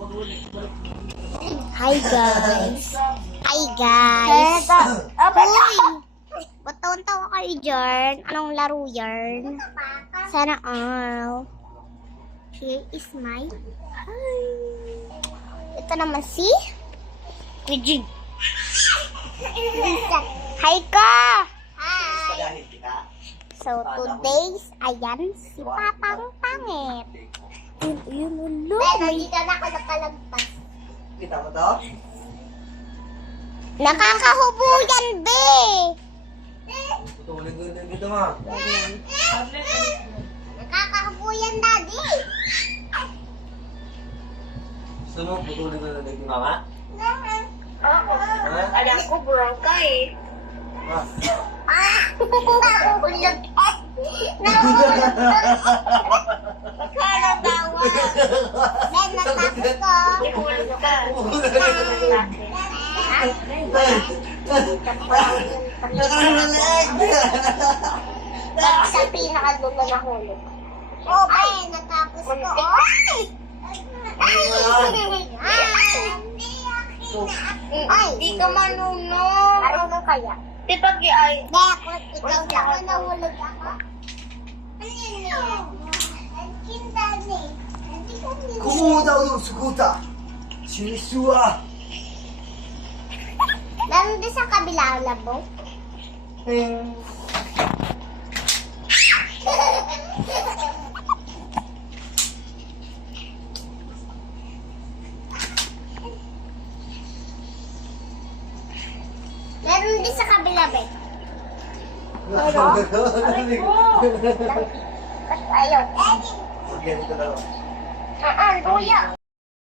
Hi guys. Hi guys. Uy! Ba't tawa kayo dyan? Anong laro yan? Sana all. Here is my... Hi. Ito naman si... Regine. Hi ka! Hi! So today's, ayan, si Papang Pangit. Yun, ulo. Nandito na ako nakalagpas. Kita mo to? Nakakahubo yan, be! Putulin ko din dito ma. Nakakahubo yan, daddy. Gusto mo putulin ko din dito mama? Alam ko, bronca eh. Ha? Nahulog. Kala dawa. Ben, natapos ko. Nahulog ka. Sa pinakadulo na nahulog. Oh, Ben, natapos ko. Ay, di ka marunong. Marunong kaya? Di pag ay. Hindi, ako, ikaw lang nahulog ako. Kumu daw yung sukuta. Sinisua. Lalo din sa kabila ang labong. Meron din sa kabila, be. Ayaw. Ganito daw. Luya.